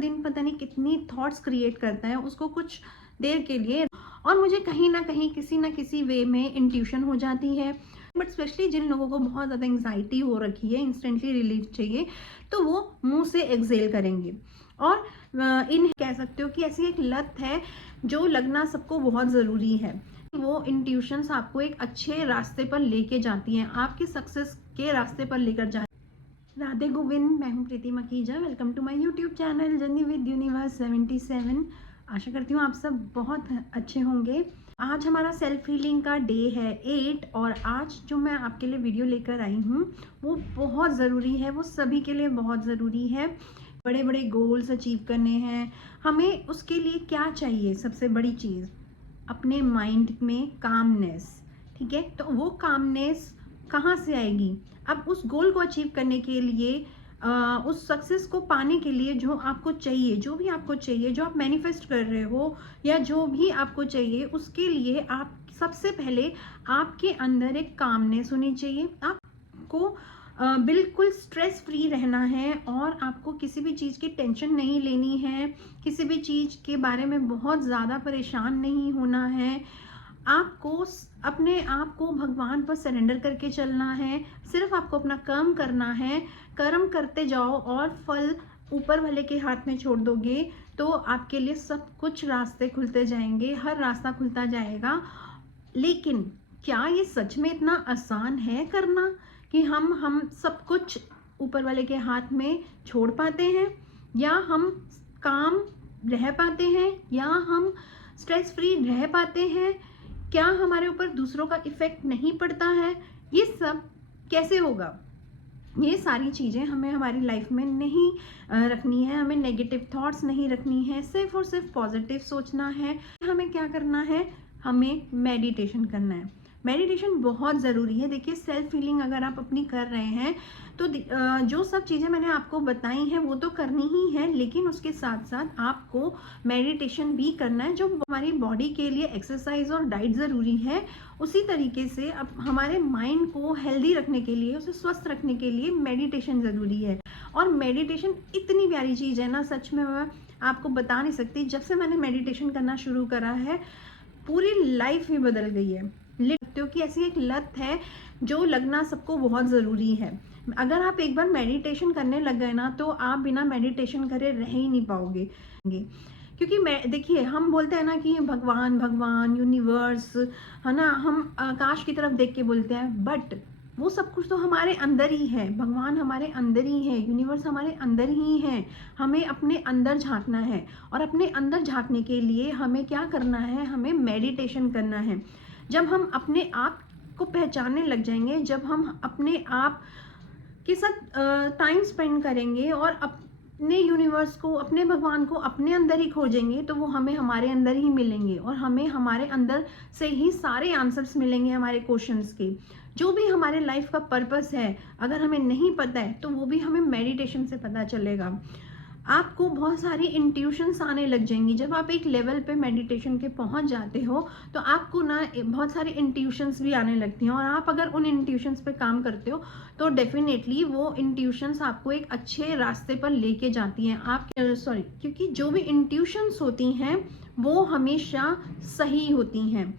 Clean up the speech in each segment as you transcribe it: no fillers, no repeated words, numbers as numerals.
दिन पता नहीं कितनी थॉट्स क्रिएट करता है उसको कुछ देर के लिए, और मुझे कहीं ना कहीं किसी ना किसी वे में इंट्यूशन हो जाती है। बट स्पेशली जिन लोगों को बहुत ज़्यादा एंग्जाइटी हो रखी है, इंस्टेंटली रिलीफ चाहिए, तो वो मुंह से एक्सेल करेंगे। और इन कह सकते हो कि ऐसी एक लत है जो लगना सबको बहुत ज़रूरी है। वो इंट्यूशंस आपको एक अच्छे रास्ते पर लेके जाती हैं, आपके सक्सेस के रास्ते पर लेकर जाती हैं। राधे गोविंद, मैं हूँ Preeti Makhija. Welcome to my YouTube channel journey with universe 77। आशा करती हूँ आप सब बहुत अच्छे होंगे। आज हमारा सेल्फ हीलिंग का डे है 8, और आज जो मैं आपके लिए वीडियो लेकर आई हूँ वो बहुत ज़रूरी है, वो सभी के लिए बहुत ज़रूरी है। बड़े बड़े गोल्स अचीव करने हैं हमें, उसके लिए क्या चाहिए? सबसे बड़ी चीज़ अपने माइंड में कामनेस। ठीक है, तो वो कामनेस कहाँ से आएगी? अब उस गोल को अचीव करने के लिए, उस सक्सेस को पाने के लिए जो आपको चाहिए, जो भी आपको चाहिए, जो आप मैनिफेस्ट कर रहे हो या जो भी आपको चाहिए, उसके लिए आप सबसे पहले आपके अंदर एक कामनेस होनी चाहिए। आपको बिल्कुल स्ट्रेस फ्री रहना है और आपको किसी भी चीज़ की टेंशन नहीं लेनी है, किसी भी चीज़ के बारे में बहुत ज़्यादा परेशान नहीं होना है। आपको अपने आप को भगवान पर सरेंडर करके चलना है। सिर्फ आपको अपना कर्म करना है, कर्म करते जाओ और फल ऊपर वाले के हाथ में छोड़ दोगे तो आपके लिए सब कुछ रास्ते खुलते जाएंगे, हर रास्ता खुलता जाएगा। लेकिन क्या ये सच में इतना आसान है करना कि हम सब कुछ ऊपर वाले के हाथ में छोड़ पाते हैं, या हम काम रह पाते हैं, या हम स्ट्रेस फ्री रह पाते हैं? क्या हमारे ऊपर दूसरों का इफेक्ट नहीं पड़ता है? ये सब कैसे होगा? ये सारी चीज़ें हमें हमारी लाइफ में नहीं रखनी है। हमें नेगेटिव थॉट्स नहीं रखनी है, सिर्फ और सिर्फ पॉजिटिव सोचना है। हमें क्या करना है? हमें मेडिटेशन करना है। मेडिटेशन बहुत ज़रूरी है। देखिए, सेल्फ हीलिंग अगर आप अपनी कर रहे हैं तो जो सब चीज़ें मैंने आपको बताई हैं वो तो करनी ही है, लेकिन उसके साथ साथ आपको मेडिटेशन भी करना है। जो हमारी बॉडी के लिए एक्सरसाइज और डाइट ज़रूरी है, उसी तरीके से अब हमारे माइंड को हेल्दी रखने के लिए, उसे स्वस्थ रखने के लिए मेडिटेशन ज़रूरी है। और मेडिटेशन इतनी प्यारी चीज़ है ना, सच में मैं आपको बता नहीं सकती। जब से मैंने मेडिटेशन करना शुरू करा है, पूरी लाइफ ही बदल गई है। लिखते हो कि ऐसी एक लत है जो लगना सबको बहुत ज़रूरी है। अगर आप एक बार मेडिटेशन करने लग गए ना, तो आप बिना मेडिटेशन करे रह ही नहीं पाओगे। क्योंकि मैं देखिए, हम बोलते हैं ना कि भगवान भगवान, यूनिवर्स, है ना, हम आकाश की तरफ देख के बोलते हैं, बट वो सब कुछ तो हमारे अंदर ही है। भगवान हमारे अंदर ही है, यूनिवर्स हमारे अंदर ही है। हमें अपने अंदर झांकना है, और अपने अंदर झांकने के लिए हमें क्या करना है? हमें मेडिटेशन करना है। जब हम अपने आप को पहचानने लग जाएंगे, जब हम अपने आप के साथ टाइम स्पेंड करेंगे और अपने यूनिवर्स को, अपने भगवान को अपने अंदर ही खोजेंगे, तो वो हमें हमारे अंदर ही मिलेंगे, और हमें हमारे अंदर से ही सारे आंसर्स मिलेंगे हमारे क्वेश्चंस के। जो भी हमारे लाइफ का पर्पस है, अगर हमें नहीं पता है तो वो भी हमें मेडिटेशन से पता चलेगा। आपको बहुत सारी इंट्यूशंस आने लग जाएंगी। जब आप एक लेवल पे मेडिटेशन के पहुंच जाते हो तो आपको ना बहुत सारी इंट्यूशंस भी आने लगती हैं, और आप अगर उन इंट्यूशंस पे काम करते हो तो डेफिनेटली वो इंट्यूशंस आपको एक अच्छे रास्ते पर लेके जाती हैं। आप क्योंकि जो भी इंट्यूशंस होती हैं वो हमेशा सही होती हैं।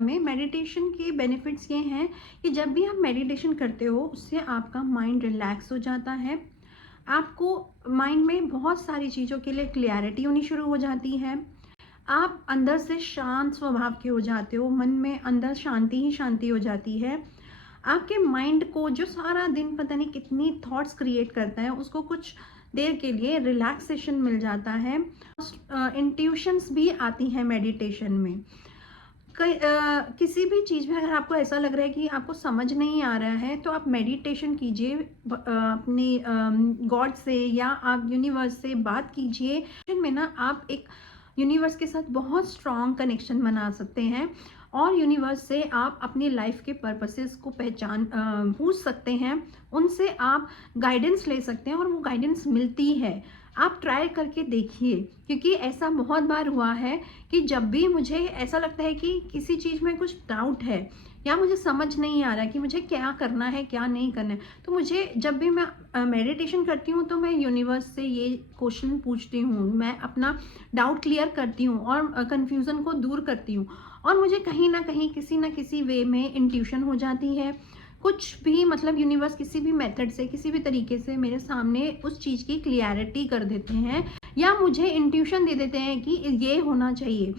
में मेडिटेशन के बेनिफिट्स ये हैं कि जब भी आप मेडिटेशन करते हो उससे आपका माइंड रिलैक्स हो जाता है। आपको माइंड में बहुत सारी चीज़ों के लिए क्लियरिटी होनी शुरू हो जाती है। आप अंदर से शांत स्वभाव के हो जाते हो, मन में अंदर शांति ही शांति हो जाती है। आपके माइंड को जो सारा दिन पता नहीं कितनी थॉट्स क्रिएट करता है, उसको कुछ देर के लिए रिलैक्सेशन मिल जाता है। इंट्यूशंस भी आती हैं मेडिटेशन में। किसी भी चीज़ में अगर आपको ऐसा लग रहा है कि आपको समझ नहीं आ रहा है, तो आप मेडिटेशन कीजिए, अपनी गॉड से या आप यूनिवर्स से बात कीजिए। में ना आप एक यूनिवर्स के साथ बहुत स्ट्रॉन्ग कनेक्शन बना सकते हैं, और यूनिवर्स से आप अपनी लाइफ के पर्पसेस को पूछ सकते हैं। उनसे आप गाइडेंस ले सकते हैं, और वो गाइडेंस मिलती है। आप ट्राई करके देखिए, क्योंकि ऐसा बहुत बार हुआ है कि जब भी मुझे ऐसा लगता है कि किसी चीज़ में कुछ डाउट है या मुझे समझ नहीं आ रहा कि मुझे क्या करना है क्या नहीं करना है, तो मुझे जब भी मैं मेडिटेशन करती हूँ तो मैं यूनिवर्स से ये क्वेश्चन पूछती हूँ, मैं अपना डाउट क्लियर करती हूँ और कन्फ्यूज़न को दूर करती हूँ, और मुझे कहीं ना कहीं किसी ना किसी वे में इंट्यूशन हो जाती है। कुछ भी मतलब यूनिवर्स किसी भी मेथड से किसी भी तरीके से मेरे सामने उस चीज़ की क्लियरिटी कर देते हैं या मुझे इंट्यूशन दे देते हैं कि ये होना चाहिए।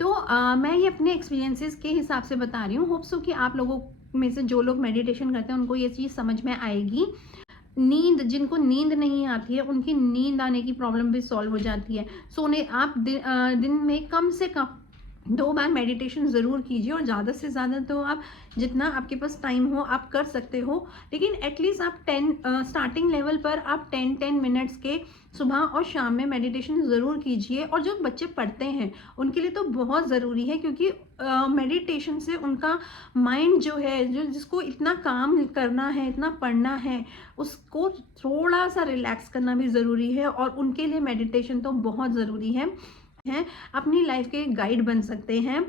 तो मैं ये अपने एक्सपीरियंसेस के हिसाब से बता रही हूँ। होप सो कि आप लोगों में से जो लोग मेडिटेशन करते हैं उनको ये चीज़ समझ में आएगी। नींद, जिनको नींद नहीं आती है उनकी नींद आने की प्रॉब्लम भी सॉल्व हो जाती है। सोने आप दिन में कम से कम 2 बार मेडिटेशन ज़रूर कीजिए, और ज़्यादा से ज़्यादा तो आप जितना आपके पास टाइम हो आप कर सकते हो, लेकिन एटलीस्ट आप 10 स्टार्टिंग लेवल पर आप 10-10 मिनट्स के सुबह और शाम में मेडिटेशन ज़रूर कीजिए। और जो बच्चे पढ़ते हैं उनके लिए तो बहुत ज़रूरी है, क्योंकि मेडिटेशन से उनका माइंड जो है, जो जिसको इतना काम करना है, इतना पढ़ना है, उसको थोड़ा सा रिलैक्स करना भी ज़रूरी है, और उनके लिए मेडिटेशन तो बहुत ज़रूरी है। अपनी लाइफ के गाइड बन सकते हैं,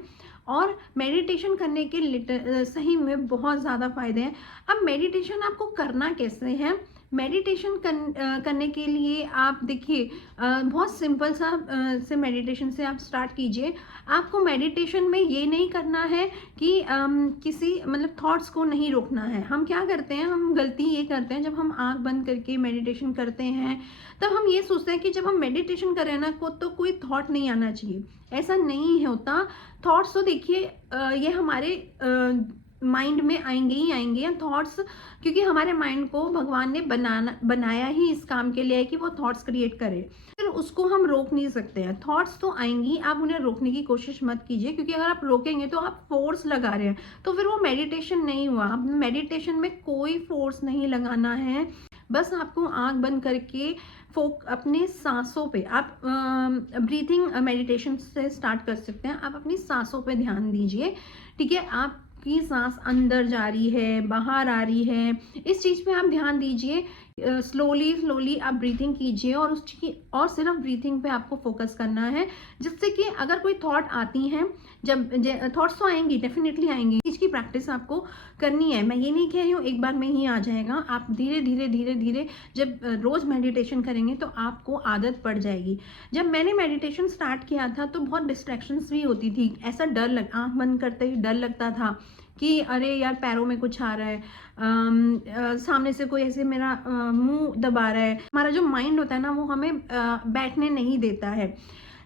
और मेडिटेशन करने के सही में बहुत ज़्यादा फ़ायदे हैं। अब मेडिटेशन आपको करना कैसे है? मेडिटेशन करने के लिए आप देखिए, बहुत सिंपल सा से मेडिटेशन से आप स्टार्ट कीजिए। आपको मेडिटेशन में ये नहीं करना है कि किसी मतलब थॉट्स को नहीं रोकना है। हम क्या करते हैं, हम गलती ये करते हैं, जब हम आँख बंद करके मेडिटेशन करते हैं तब हम ये सोचते हैं कि जब हम मेडिटेशन कर रहे हैं ना तो कोई थॉट नहीं आना चाहिए। ऐसा नहीं होता। थॉट्स तो देखिए ये हमारे माइंड में आएंगे ही आएंगे थॉट्स, क्योंकि हमारे माइंड को भगवान ने बनाया ही इस काम के लिए है कि वो थॉट्स क्रिएट करे। फिर उसको हम रोक नहीं सकते हैं। थॉट्स तो आएंगी, आप उन्हें रोकने की कोशिश मत कीजिए, क्योंकि अगर आप रोकेंगे तो आप फोर्स लगा रहे हैं, तो फिर वो मेडिटेशन नहीं हुआ। मेडिटेशन में कोई फोर्स नहीं लगाना है, बस आपको आंख बंद करके अपने सांसों पे, आप ब्रीथिंग मेडिटेशन से स्टार्ट कर सकते हैं। आप अपनी सांसों पे ध्यान दीजिए, ठीक है? आपकी सांस अंदर जा रही है, बाहर आ रही है, इस चीज़ पे आप ध्यान दीजिए। स्लोली स्लोली आप ब्रीथिंग कीजिए, और और सिर्फ ब्रीथिंग पे आपको फोकस करना है, जिससे कि अगर कोई थॉट आती हैं, जब थॉट्स तो आएंगी, डेफिनेटली आएंगी, इसकी प्रैक्टिस आपको करनी है। मैं ये नहीं कह रही हूँ एक बार में ही आ जाएगा। आप धीरे धीरे धीरे धीरे जब रोज़ मेडिटेशन करेंगे तो आपको आदत पड़ जाएगी। जब मैंने मेडिटेशन स्टार्ट किया था तो बहुत डिस्ट्रैक्शंस भी होती थी। ऐसा आँख बंद करते ही डर लगता था कि अरे यार पैरों में कुछ आ रहा है, सामने से कोई ऐसे मेरा मुंह दबा रहा है। हमारा जो माइंड होता है ना, वो हमें बैठने नहीं देता है,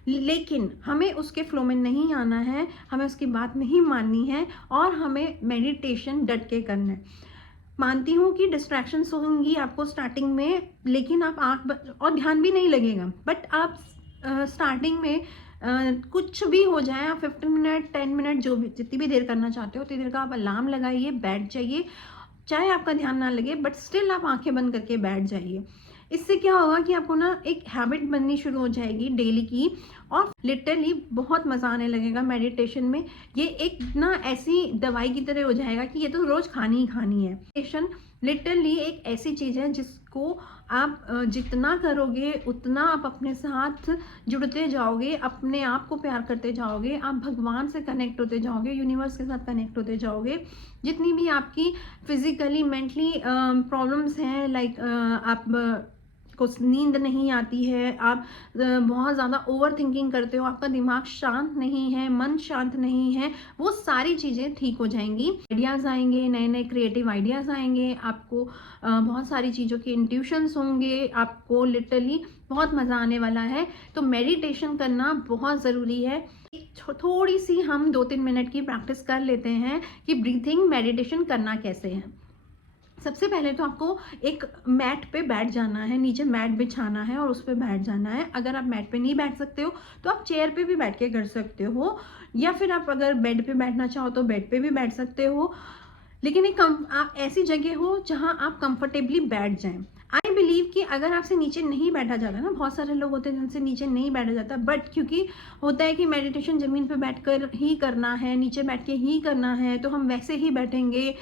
लेकिन हमें उसके फ्लो में नहीं आना है, हमें उसकी बात नहीं माननी है, और हमें मेडिटेशन डट के करना है। मानती हूँ कि डिस्ट्रैक्शंस होंगी आपको स्टार्टिंग में, लेकिन आप और ध्यान भी नहीं लगेगा, बट आप स्टार्टिंग में कुछ भी हो जाए, आप 15 मिनट 10 मिनट जो भी जितनी भी देर करना चाहते हो उतनी देर का आप अलार्म लगाइए, बैठ जाइए, चाहे आपका ध्यान ना लगे, बट स्टिल आप आंखें बंद करके बैठ जाइए। इससे क्या होगा कि आपको ना एक हैबिट बननी शुरू हो जाएगी डेली की, और लिटरली बहुत मज़ा आने लगेगा मेडिटेशन में। ये एक ना ऐसी दवाई की तरह हो जाएगा कि ये तो रोज़ खानी ही खानी है। मेडिटेशन लिटरली एक ऐसी चीज़ है जिसको आप जितना करोगे उतना आप अपने साथ जुड़ते जाओगे, अपने आप को प्यार करते जाओगे, आप भगवान से कनेक्ट होते जाओगे, यूनिवर्स के साथ कनेक्ट होते जाओगे। जितनी भी आपकी फिजिकली मेंटली प्रॉब्लम्स हैं, लाइक आप को नींद नहीं आती है, आप बहुत ज़्यादा ओवर थिंकिंग करते हो, आपका दिमाग शांत नहीं है, मन शांत नहीं है, वो सारी चीज़ें ठीक हो जाएंगी। आइडियाज़ आएंगे, नए नए क्रिएटिव आइडियाज़ आएंगे, आपको बहुत सारी चीज़ों के इंट्यूशंस होंगे, आपको लिटरली बहुत मज़ा आने वाला है। तो मेडिटेशन करना बहुत ज़रूरी है। थोड़ी सी हम 2-3 मिनट की प्रैक्टिस कर लेते हैं कि ब्रीथिंग मेडिटेशन करना कैसे है। सबसे पहले तो आपको एक मैट पे बैठ जाना है, नीचे मैट बिछाना है और उस पे बैठ जाना है। अगर आप मैट पे नहीं बैठ सकते हो तो आप चेयर पे भी बैठ के कर सकते हो, या फिर आप अगर बेड पे बैठना चाहो तो बेड पे भी बैठ सकते हो, लेकिन आप ऐसी जगह हो जहां आप कंफर्टेबली बैठ जाएं। आई बिलीव कि अगर आपसे नीचे नहीं बैठा जाता ना, बहुत सारे लोग होते हैं जिनसे नीचे नहीं बैठा जाता, बट क्योंकि होता है कि मेडिटेशन ज़मीन पे बैठकर ही करना है, नीचे बैठ के ही करना है, तो हम वैसे ही बैठेंगे।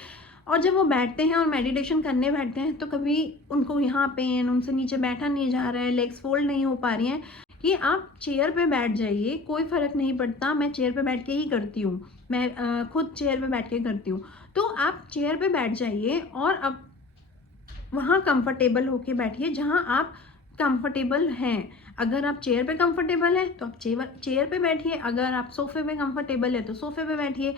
और जब वो बैठते हैं और मेडिटेशन करने बैठते हैं तो कभी उनको यहाँ पेन, उनसे नीचे बैठा नहीं जा रहा है, लेग्स फोल्ड नहीं हो पा रही हैं, कि आप चेयर पे बैठ जाइए, कोई फ़र्क नहीं पड़ता। मैं चेयर पे बैठ के ही करती हूँ, मैं खुद चेयर पे बैठ के करती हूँ। तो आप चेयर पे बैठ जाइए और अब वहाँ कंफर्टेबल होके बैठिए जहाँ आप कंफर्टेबल हैं। अगर आप चेयर पे कंफर्टेबल हैं तो आप चेयर पे बैठिए, अगर आप सोफे पे कंफर्टेबल है तो सोफे पे बैठिए,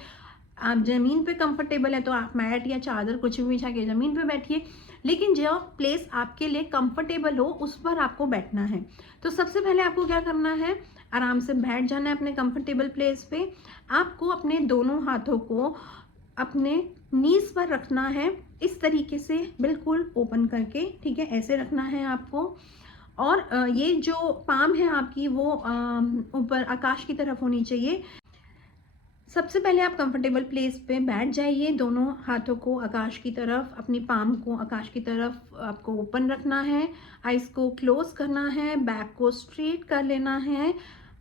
आप ज़मीन पे कंफर्टेबल है तो आप मैट या चादर कुछ भी बिछा के ज़मीन पे बैठिए, लेकिन जो प्लेस आपके लिए कंफर्टेबल हो उस पर आपको बैठना है। तो सबसे पहले आपको क्या करना है, आराम से बैठ जाना है अपने कंफर्टेबल प्लेस पे। आपको अपने दोनों हाथों को अपने नीज पर रखना है, इस तरीके से बिल्कुल ओपन करके, ठीक है, ऐसे रखना है आपको। और ये जो पाम है आपकी वो ऊपर आकाश की तरफ होनी चाहिए। सबसे पहले आप कंफर्टेबल प्लेस पे बैठ जाइए, दोनों हाथों को आकाश की तरफ, अपनी पाम को आकाश की तरफ आपको ओपन रखना है, आइज को क्लोज करना है, बैक को स्ट्रेट कर लेना है,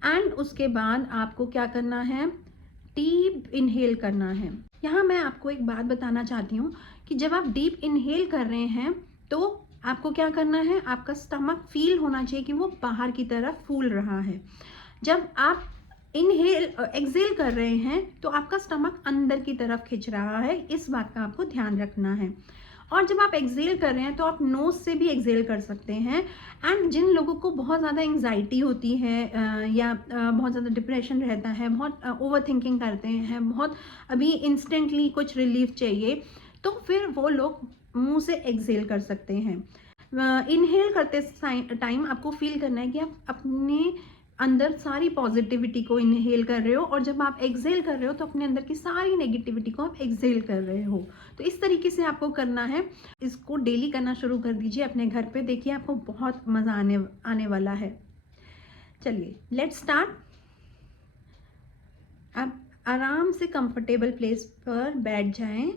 एंड उसके बाद आपको क्या करना है, डीप इनहेल करना है। यहाँ मैं आपको एक बात बताना चाहती हूँ कि जब आप डीप इनहेल कर रहे हैं तो आपको क्या करना है, आपका स्टमक फील होना चाहिए कि वो बाहर की तरफ फूल रहा है। जब आप इनहेल एक्सेल कर रहे हैं तो आपका स्टमक अंदर की तरफ खिंच रहा है, इस बात का आपको ध्यान रखना है। और जब आप एक्सेल कर रहे हैं तो आप नोज से भी एक्सेल कर सकते हैं। एंड जिन लोगों को बहुत ज़्यादा एंग्जाइटी होती है या बहुत ज़्यादा डिप्रेशन रहता है, बहुत ओवर थिंकिंग करते हैं, बहुत अभी इंस्टेंटली कुछ रिलीफ चाहिए, तो फिर वो लोग मुंह से एक्सेल कर सकते हैं। इनहेल करते टाइम आपको फील करना है कि आप अपने अंदर सारी पॉजिटिविटी को इनहेल कर रहे हो, और जब आप एक्सेल कर रहे हो तो अपने अंदर की सारी नेगेटिविटी को आप एक्सेल कर रहे हो। तो इस तरीके से आपको करना है। इसको डेली करना शुरू कर दीजिए अपने घर पे, देखिए आपको बहुत मज़ा आने वाला है। चलिए लेट्स स्टार्ट। आप आराम से कंफर्टेबल प्लेस पर बैठ जाएं,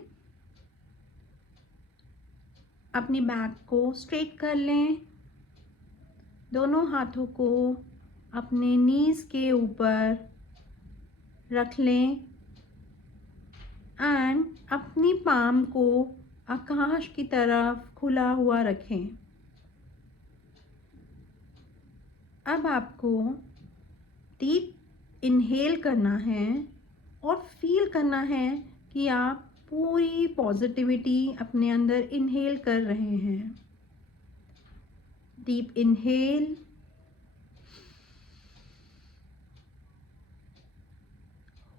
अपनी बैक को स्ट्रेट कर लें, दोनों हाथों को अपने नीज के ऊपर रख लें एंड अपनी पाम को आकाश की तरफ खुला हुआ रखें। अब आपको डीप इनहेल करना है और फील करना है कि आप पूरी पॉजिटिविटी अपने अंदर इनहेल कर रहे हैं। Deep inhale,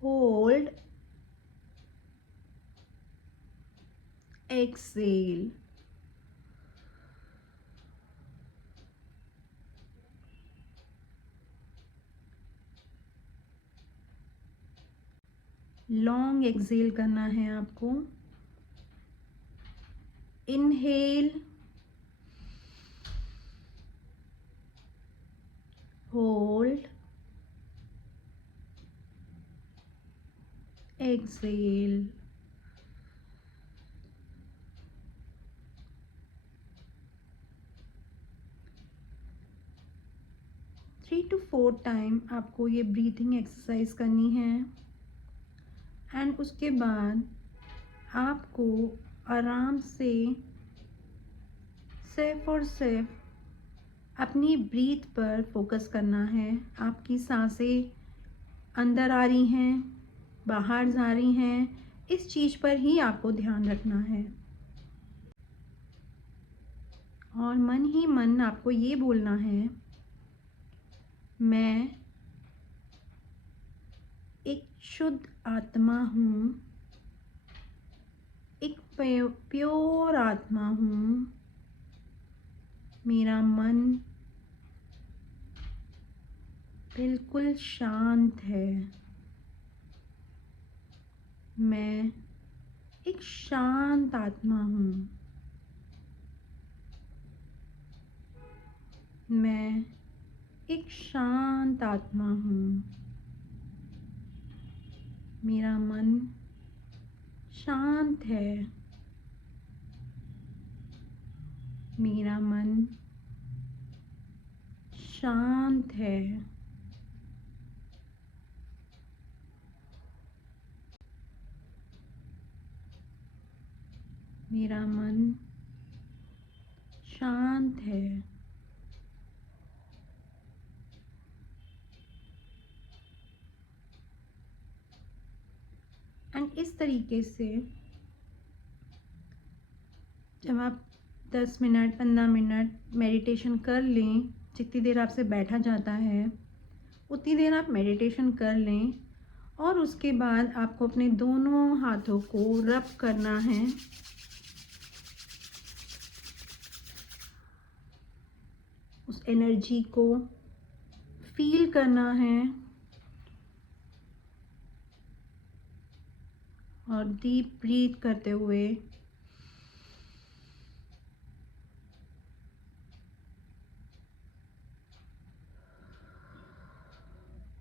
hold, exhale. Long exhale करना है आपको। Inhale, hold, exhale. Three two 4 time आपको ये ब्रीथिंग एक्सरसाइज करनी है। एंड उसके बाद आपको आराम से सिर्फ और सिर्फ अपनी ब्रीथ पर फोकस करना है। आपकी सांसें अंदर आ रही हैं, बाहर जा रही हैं, इस चीज़ पर ही आपको ध्यान रखना है। और मन ही मन आपको ये बोलना है, मैं एक शुद्ध आत्मा हूँ, एक प्योर आत्मा हूँ, मेरा मन बिल्कुल शांत है, मैं एक शांत आत्मा हूँ, मैं एक शांत आत्मा हूँ, मेरा मन शांत है, मेरा मन शांत है। मेरा मन शांत है। एंड इस तरीके से जब आप 10 मिनट 15 मिनट मेडिटेशन कर लें, जितनी देर आपसे बैठा जाता है उतनी देर आप मेडिटेशन कर लें, और उसके बाद आपको अपने दोनों हाथों को रब करना है। उस एनर्जी को फील करना है और डीप ब्रीथ करते हुए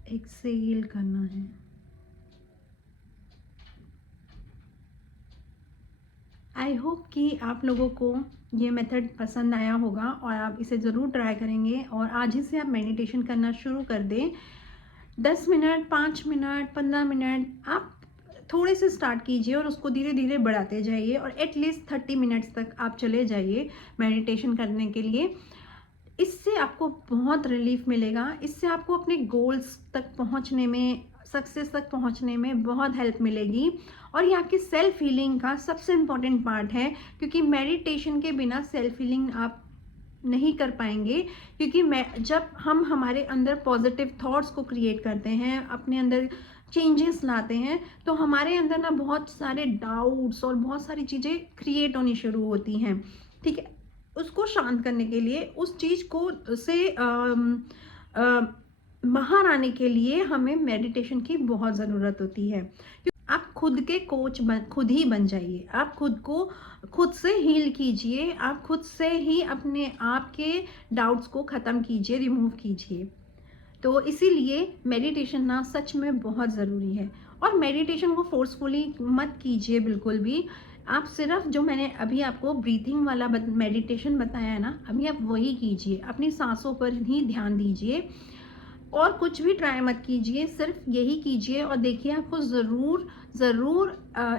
एक्सेल करना है। आई होप कि आप लोगों को ये मेथड पसंद आया होगा और आप इसे ज़रूर ट्राई करेंगे, और आज ही से आप मेडिटेशन करना शुरू कर दें। 10 मिनट 5 मिनट 15 मिनट आप थोड़े से स्टार्ट कीजिए और उसको धीरे धीरे बढ़ाते जाइए, और एटलीस्ट 30 मिनट्स तक आप चले जाइए मेडिटेशन करने के लिए। इससे आपको बहुत रिलीफ मिलेगा। इससे आपको अपने गोल्स तक पहुंचने में, सक्सेस तक पहुंचने में बहुत हेल्प मिलेगी। और ये आपकी सेल्फ हीलिंग का सबसे इम्पॉर्टेंट पार्ट है, क्योंकि मेडिटेशन के बिना सेल्फ हीलिंग आप नहीं कर पाएंगे। क्योंकि जब हम हमारे अंदर पॉजिटिव थॉट्स को क्रिएट करते हैं, अपने अंदर चेंजेस लाते हैं, तो हमारे अंदर ना बहुत सारे डाउट्स और बहुत सारी चीज़ें क्रिएट होनी शुरू होती हैं। ठीक है, उसको शांत करने के लिए, उस चीज़ को से बाहर आने के लिए हमें मेडिटेशन की बहुत ज़रूरत होती है। आप खुद के कोच खुद ही बन जाइए। आप खुद को खुद से हील कीजिए। आप खुद से ही अपने आप के डाउट्स को ख़त्म कीजिए, रिमूव कीजिए। तो इसीलिए मेडिटेशन ना सच में बहुत ज़रूरी है। और मेडिटेशन को फोर्सफुली मत कीजिए बिल्कुल भी। आप सिर्फ जो मैंने अभी आपको ब्रीथिंग वाला मेडिटेशन बताया है ना, अभी आप वही कीजिए। अपनी सांसों पर ही ध्यान दीजिए और कुछ भी ट्राई मत कीजिए, सिर्फ यही कीजिए, और देखिए आपको ज़रूर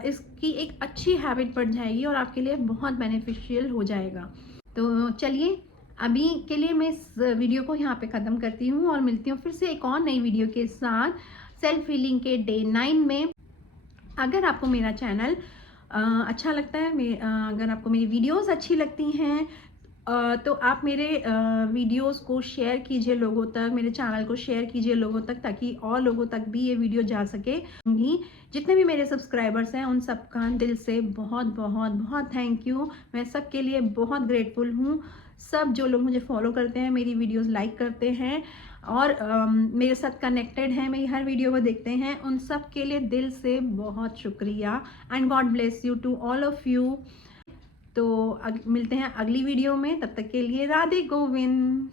इसकी एक अच्छी हैबिट पड़ जाएगी और आपके लिए बहुत बेनिफिशियल हो जाएगा। तो चलिए, अभी के लिए मैं इस वीडियो को यहाँ पे ख़त्म करती हूँ और मिलती हूँ फिर से एक और नई वीडियो के साथ सेल्फ हीलिंग के डे 9 में। अगर आपको मेरा चैनल अच्छा लगता है, अगर आपको मेरी वीडियोस अच्छी लगती हैं, तो आप मेरे वीडियोस को शेयर कीजिए लोगों तक, मेरे चैनल को शेयर कीजिए लोगों तक, ताकि और लोगों तक भी ये वीडियो जा सके। जितने भी मेरे सब्सक्राइबर्स हैं उन सबका दिल से बहुत बहुत बहुत थैंक यू। मैं सबके लिए बहुत ग्रेटफुल हूँ। सब जो लोग मुझे फॉलो करते हैं, मेरी वीडियोस लाइक करते हैं और मेरे साथ कनेक्टेड हैं, मेरी हर वीडियो को देखते हैं, उन सब के लिए दिल से बहुत शुक्रिया। And God bless you to all of you. तो मिलते हैं अगली वीडियो में, तब तक के लिए राधे गोविंद।